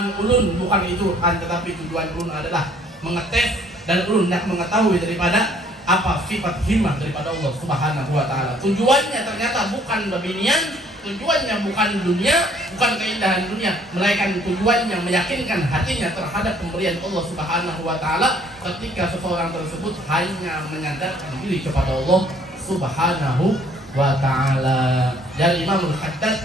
tujuan ulun bukan itu, tetapi tujuan ulun adalah mengetes dan ulun hendak mengetahui daripada apa sifat himmah daripada Allah Subhanahu wa taala. Tujuannya ternyata bukan babinian, tujuannya bukan dunia, bukan keindahan dunia, melainkan tujuannya meyakinkan hatinya terhadap pemberian Allah Subhanahu wa taala ketika seseorang tersebut hanya menyadarkan diri kepada Allah Subhanahu wa taala. Dari Imam Al-Haddad,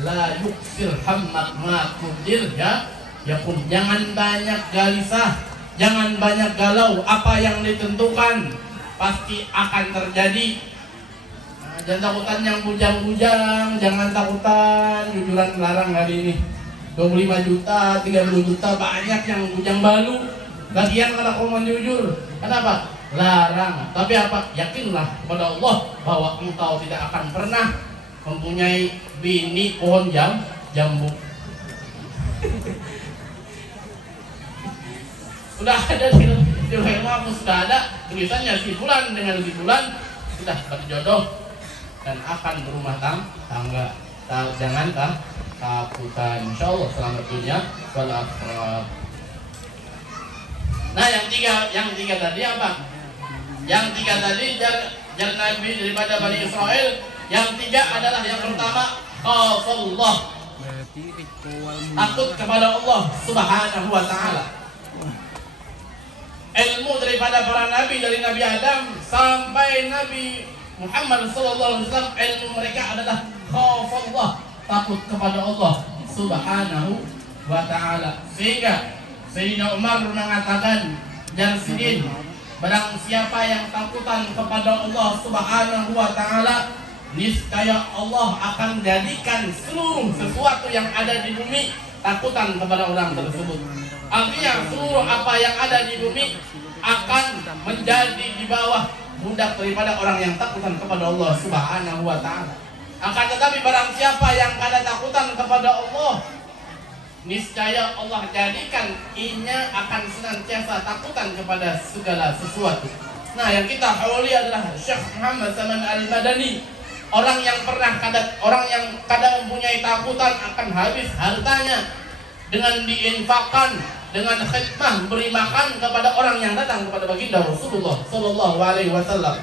la yuksir hammat ma kudir, ya pun jangan banyak gelisah, jangan banyak galau, apa yang ditentukan pasti akan terjadi. Jangan takutan yang bujang-bujang, jangan takutan jujuran larang hari ini 25 juta, 30 juta, banyak yang bujang balu. Lagian kalau kau mau jujur, kenapa? Larang. Tapi apa? Yakinlah kepada Allah bahwa engkau tidak akan pernah mempunyai bini pohon jambu. Sudah ada di ilmu sudah ada tulisannya, si fulan dengan si fulan sudah berjodoh dan akan berumah tangga. Jangan takutan, insyaallah selamat dunia wal akhirat. Nah, yang tiga tadi apa? Yang tiga tadi jar Nabi daripada Bani Israel. Yang tiga adalah yang pertama khafallah, takut kepada Allah Subhanahu wa taala. Ilmu daripada para nabi, dari Nabi Adam sampai Nabi Muhammad sallallahu alaihi wasallam, ilmu mereka adalah khafallah, takut kepada Allah Subhanahu wa taala. Sehingga Sayyidina Umar mengatakan, "Jarsidin, barang siapa yang takutan kepada Allah Subhanahu wa taala, niscaya Allah akan jadikan seluruh sesuatu yang ada di bumi takutan kepada orang tersebut." Artinya seluruh apa yang ada di bumi akan menjadi di bawah budak daripada orang yang takutan kepada Allah Subhanahu wa taala. Akan tetapi barang siapa yang ada takutan kepada Allah, niscaya Allah jadikan inya akan senantiasa takutan kepada segala sesuatu. Nah, yang kita hawali adalah Syekh Muhammad Saman Al-Madani, orang yang kadang mempunyai takutan akan habis hartanya dengan diinfakkan, dengan khidmah, beri makan kepada orang yang datang kepada baginda Rasulullah sallallahu alaihi wasallam.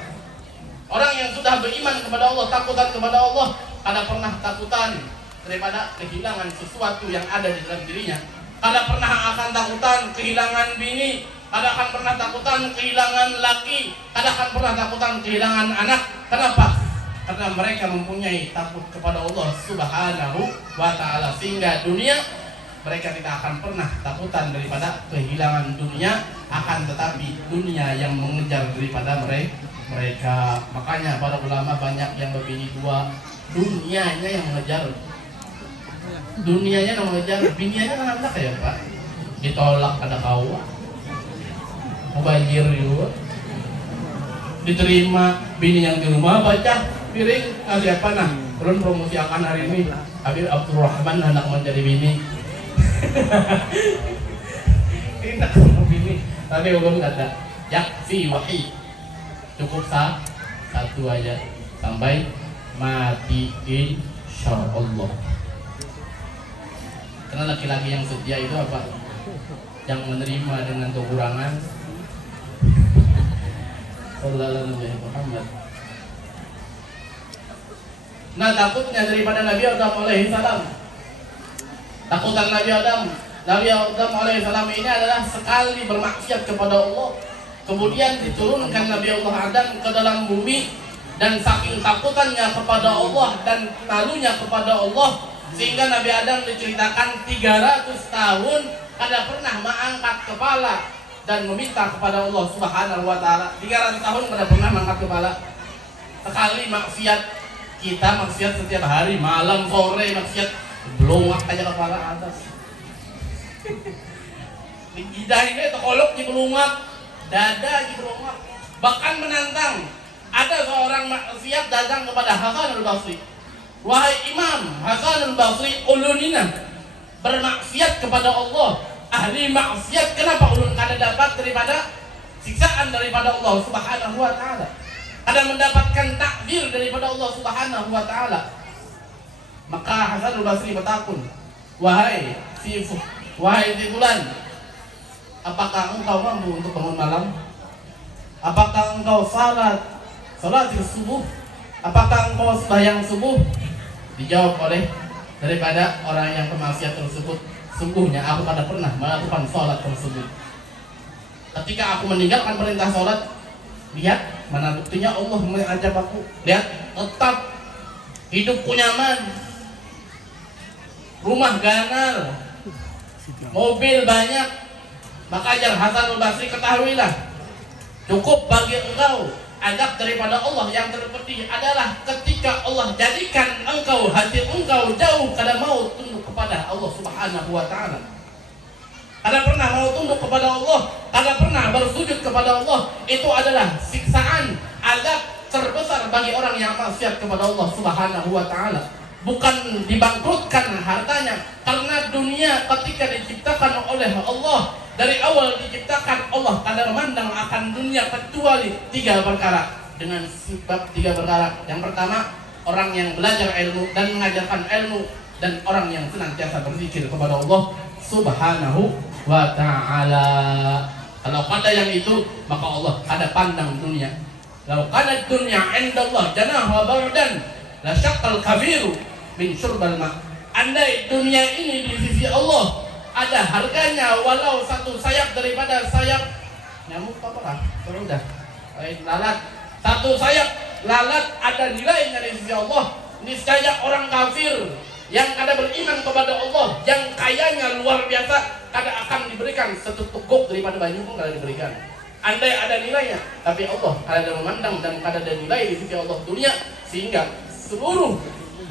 Orang yang sudah beriman kepada Allah, takutan kepada Allah, kada pernah takutan daripada kehilangan sesuatu yang ada di dalam dirinya. Kada pernah akan takutan kehilangan bini, kada akan pernah takutan kehilangan laki, kada akan pernah takutan kehilangan anak. Kenapa? Karena mereka mempunyai takut kepada Allah Subhanahu wa taala, sehingga dunia mereka tidak akan pernah takutan daripada kehilangan dunia, akan tetapi dunia yang mengejar daripada mereka. Makanya para ulama banyak yang berbini dua, dunianya yang mengejar, dunianya yang mengejar, binianya kan anak ya Pak, ditolak ada kawa, mubazir juga, diterima bini yang di rumah baca piring siapa. Nah, belum promosi akan hari ini Habib Abdurrahman anak menjadi bini. Kita begini, tapi belum kata yakfi wahid, cukup satu aja sampai mati insyaallah. Karena laki-laki yang setia itu apa? Yang menerima dengan kekurangan. Sallallahu alaihi Muhammad. Nah, takutnya daripada Nabi Adam alaihi salam, takutan Nabi Adam alaihissalam ini adalah sekali bermaksiat kepada Allah, kemudian diturunkan Nabi Allah Adam ke dalam bumi, dan saking takutannya kepada Allah dan malunya kepada Allah, sehingga Nabi Adam diceritakan 300 tahun kada pernah mengangkat kepala dan meminta kepada Allah Subhanahu wa taala. 300 tahun kada pernah mengangkat kepala. Sekali maksiat, kita maksiat setiap hari, malam sore maksiat, belongak aja kepala atas. Lidah ini terkolok di belongak, dada di belongak. Bahkan menantang, ada seorang maksiat datang kepada Hasan al-Basri. Wahai Imam Hasan al-Basri, ulunina bermaksiat kepada Allah, ahli maksiat, kenapa ulun kada dapat daripada siksaan daripada Allah Subhanahu wa taala? Kada mendapatkan takdir daripada Allah Subhanahu wa taala. Maka Hasan al-Basri bertakun, wahai wahai si fulan, apakah engkau mampu untuk bangun malam? Apakah engkau salat subuh? Apakah engkau sembahyang subuh? Dijawab oleh daripada orang yang pemaksiat tersebut, sungguhnya aku pada pernah melakukan salat tersebut. Ketika aku meninggalkan perintah salat, lihat mana buktinya Allah mengajak aku. Lihat, tetap hidupku nyaman, rumah ganal, mobil banyak. Maka ajar Hasan al-Basri, ketahuilah, cukup bagi engkau azab daripada Allah yang terpedih adalah ketika Allah jadikan engkau, hati engkau jauh kada mau tunduk kepada Allah Subhanahu wa ta'ala, kada pernah mau tunduk kepada Allah, kada pernah bersujud kepada Allah. Itu adalah siksaan, azab terbesar bagi orang yang maksiat kepada Allah Subhanahu wa ta'ala. Bukan dibangkrutkan hartanya, karena dunia ketika diciptakan oleh Allah, dari awal diciptakan Allah kada memandang akan dunia kecuali 3 perkara. Dengan sebab 3 perkara. Yang pertama, orang yang belajar ilmu dan mengajarkan ilmu, dan orang yang senantiasa berzikir kepada Allah Subhanahu wa ta'ala. Kalau pada yang itu, maka Allah kada pandang dunia. Kalau kana dunia indallah janaha ba'dan la syaqqal kafiru min syurbal ma. Andai dunia ini di sisi Allah ada harganya walau 1 sayap daripada sayap nyamuk apakah? Kalau udah lalat, 1 sayap lalat ada nilainya di sisi Allah. Niscaya orang kafir yang kada beriman kepada Allah, yang kayanya luar biasa, kada akan diberikan 1 teguk daripada banyu pun kada diberikan. Andai ada nilainya, tapi Allah kada ada memandang dan kada ada nilai di sisi Allah dunia, sehingga seluruh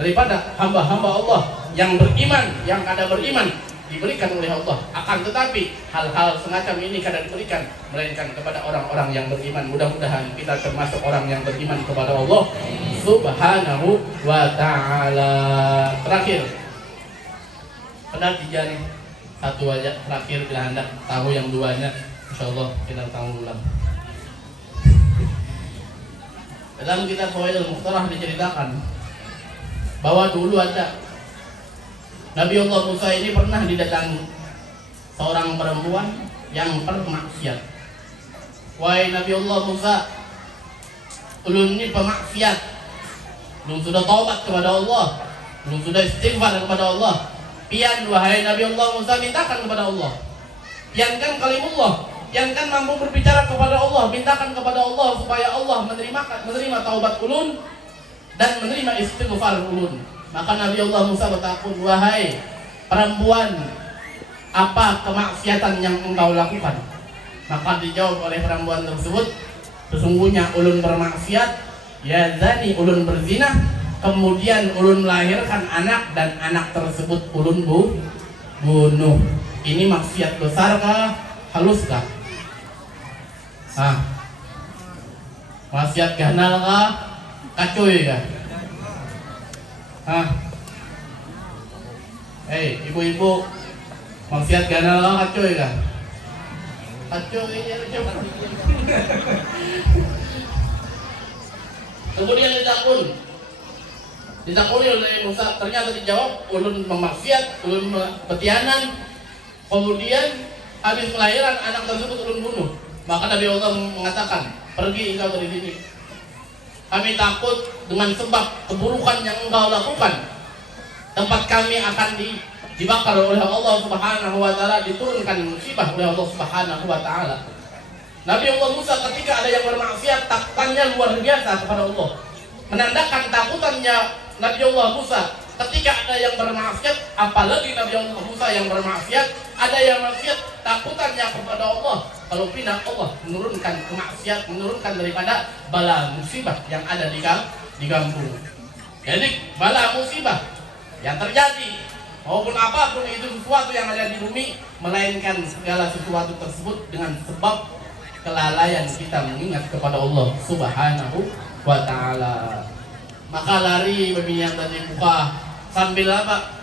daripada hamba-hamba Allah yang beriman, yang kada beriman diberikan oleh Allah. Akan tetapi hal-hal semacam ini kada diberikan melainkan kepada orang-orang yang beriman. Mudah-mudahan kita termasuk orang yang beriman kepada Allah Subhanahu wa ta'ala. Terakhir, pernah 3 nih, 1 aja terakhir bila Anda tahu yang 2-nya, insyaallah kita tahu ulang. Dalam kitab Fawaidul Mukhtarah diceritakan bahwa dulu ada Nabi Allah Musa ini pernah didatangi seorang perempuan yang bermaksiat. Wahai Nabi Allah Musa, ulun ini pemaksiat, belum sudah taubat kepada Allah, belum sudah istighfar kepada Allah. Pian wahai Nabi Allah Musa, mintakan kepada Allah, piankan kalimullah, piankan mampu berbicara kepada Allah, mintakan kepada Allah supaya Allah menerima taubat ulun dan menerima istighfar ulun. Maka Nabi Allah Musa bertakun, wahai perempuan, apa kemaksiatan yang engkau lakukan? Maka dijawab oleh perempuan tersebut, sesungguhnya ulun bermaksiat, ya zani, ulun berzina, kemudian ulun melahirkan anak dan anak tersebut ulun bunuh. Ini maksiat besar kah? Halus kah? Maksiat ganal kah? Kacuy kah? Ibu-ibu, maksiat ganal kah? Kacuy kah? Kacuy ini coba. Kemudian ditakuni oleh Musa, ternyata dijawab ulun memaksiat, ulun petianan, kemudian habis kelahiran anak tersebut ulun bunuh. Maka Nabi Allah mengatakan, pergi engkau dari sini, kami takut dengan sebab keburukan yang engkau lakukan, tempat kami akan dibakar oleh Allah Subhanahu wa ta'ala, diturunkan musibah oleh Allah Subhanahu wa ta'ala. Nabi Allah Musa ketika ada yang bermaksiat, takutannya luar biasa kepada Allah, menandakan takutannya Nabi Allah Musa ketika ada yang bermaksiat. Apalagi Nabi Allah Musa yang bermaksiat, ada yang maksiat, takutannya kepada Allah. Kalau pindah Allah menurunkan kemaksiat, menurunkan daripada bala musibah yang ada di kampung. Jadi bala musibah yang terjadi maupun apapun itu sesuatu yang ada di bumi, melainkan segala sesuatu tersebut dengan sebab kelalaian kita mengingat kepada Allah Subhanahu wa ta'ala. Maka lari babi yang tadi buka sambil apa?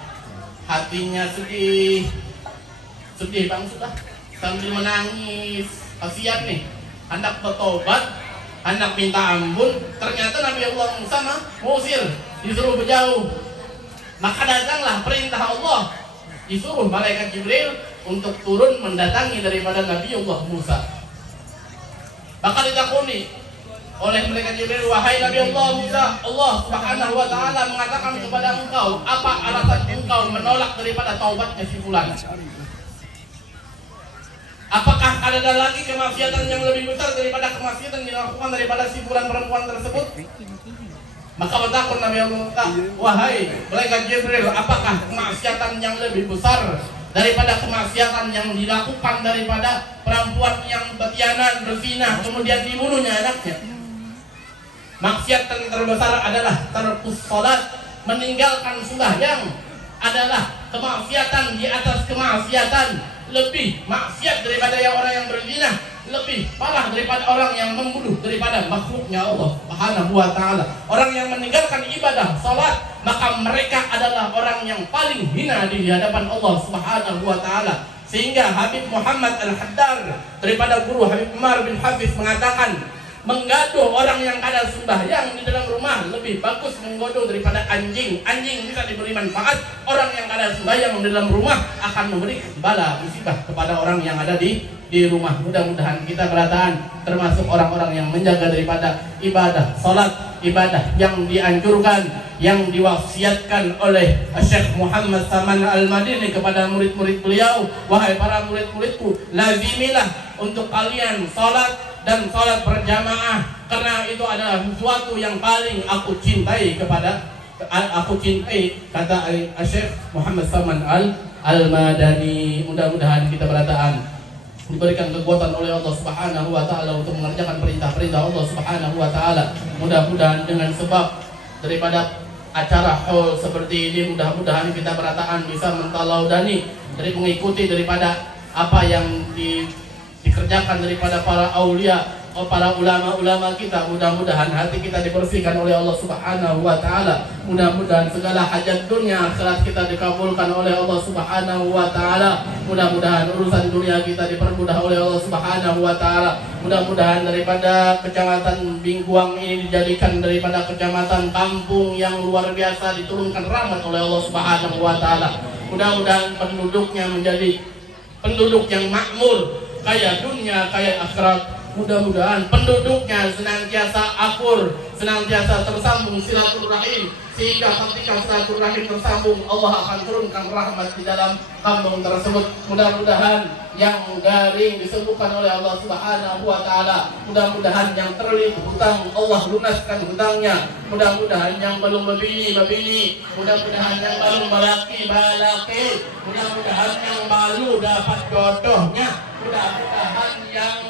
Hatinya sedih bang sudah, sambil menangis, kasihan nih, hendak bertobat, hendak minta ampun, ternyata Nabi Allah Musa mengusir, disuruh berjauh. Maka datanglah perintah Allah disuruh malaikat Jibril untuk turun mendatangi daripada Nabiullah Musa. Maka ditakuni oleh malaikat Jibril, wahai Nabi Allah Musa, Allah Subhanahu wa taala mengatakan kepada engkau, apa alasan engkau menolak daripada taubatnya si fulan? Apakah ada lagi kemaksiatan yang lebih besar daripada kemaksiatan yang dilakukan daripada si fulan perempuan tersebut? Maka bertakun Nabi Allah, wahai malaikat Jibril, apakah kemaksiatan yang lebih besar daripada kemaksiatan yang dilakukan daripada perempuan yang berkhianat, berzina, kemudian dibunuhnya anaknya? Maksiat terbesar adalah tarkus salat, meninggalkan sembahyang adalah kemaksiatan di atas kemaksiatan. Lebih maksiat daripada yang orang yang berzina, lebih parah daripada orang yang membunuh daripada makhluknya Allah Subhanahu wa taala. Orang yang meninggalkan ibadah salat, maka mereka adalah orang yang paling hina di hadapan Allah Subhanahu wa taala. Sehingga Habib Muhammad Al-Haddar daripada guru Habib Umar bin Hafiz mengatakan, menggaduh orang yang ada sembahyang di dalam rumah lebih bagus menggodoh daripada anjing. Anjing bisa diberi manfaat, orang yang ada sembahyang di dalam rumah akan memberi bala musibah kepada orang yang ada di rumah. Mudah-mudahan kita berataan termasuk orang-orang yang menjaga daripada ibadah salat, ibadah yang dianjurkan, yang diwasiatkan oleh Syekh Muhammad Saman Al-Madini kepada murid-murid beliau. Wahai para murid-muridku, lazimilah untuk kalian salat dan salat berjamaah, karena itu adalah sesuatu yang paling aku cintai kata Syekh Muhammad Saman Al-Madani. Mudah-mudahan kita berataan diberikan kekuatan oleh Allah Subhanahu wa taala untuk mengerjakan perintah-perintah Allah Subhanahu wa taala. Mudah-mudahan dengan sebab daripada acara haul seperti ini, mudah-mudahan kita berataan bisa mentalaudani dari mengikuti daripada apa yang dikerjakan daripada para aulia, para ulama-ulama kita. Mudah-mudahan hati kita dibersihkan oleh Allah Subhanahu wa taala. Mudah-mudahan segala hajat dunia akhirat kita dikabulkan oleh Allah Subhanahu wa taala. Mudah-mudahan urusan dunia kita dipermudah oleh Allah Subhanahu wa taala. Mudah-mudahan daripada kecamatan Bingguang ini dijadikan daripada kecamatan kampung yang luar biasa, diturunkan rahmat oleh Allah Subhanahu wa taala. Mudah-mudahan penduduknya menjadi penduduk yang makmur, kaya dunia, kaya akhirat. Mudah-mudahan penduduknya senantiasa akur, senantiasa tersambung silaturahim, sehingga ketika silaturahim tersambung, Allah akan turunkan rahmat di dalam kampung tersebut. Mudah-mudahan yang garing disembuhkan oleh Allah Subhanahu wa taala. Mudah-mudahan yang terlilit hutang, Allah lunaskan hutangnya. Mudah-mudahan yang belum berbini, mudah-mudahan yang belum balaki. Mudah-mudahan yang baru dapat jodohnya. Mudah-mudahan yang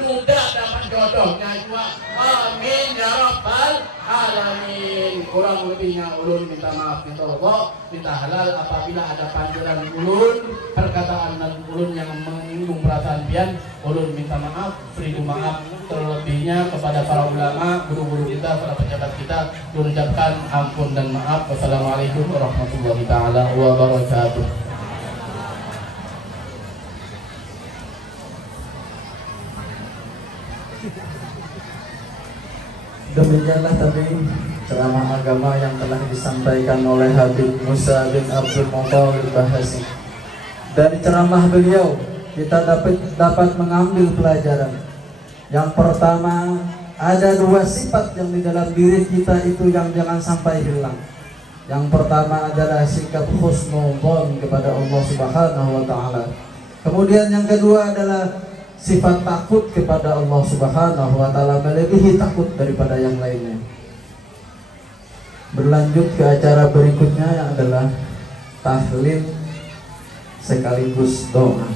sudah dapat jodohnya juga. Amin ya rabbal alamin. Kurang lebihnya ulun minta maaf, minta Allah, minta halal apabila ada panjuran ulun, perkataan dan ulun yang menyinggung perasaan pian, ulun minta maaf, seribu maaf. Terlebihnya kepada para ulama, guru-guru kita, para pejabat kita, ulun ucapkan ampun dan maaf. Wassalamualaikum warahmatullahi taala wabarakatuh. Demikianlah tadi ceramah agama yang telah disampaikan oleh Habib Musa bin Abdul Muttalib Bahasi. Dari ceramah beliau kita dapat mengambil pelajaran. Yang pertama, ada dua sifat yang di dalam diri kita itu yang jangan sampai hilang. Yang pertama adalah sikap husnudzon kepada Allah Subhanahu wa taala. Kemudian yang kedua adalah sifat takut kepada Allah Subhanahu wa taala, melebihi takut daripada yang lainnya. Berlanjut ke acara berikutnya yang adalah tahlil sekaligus doa.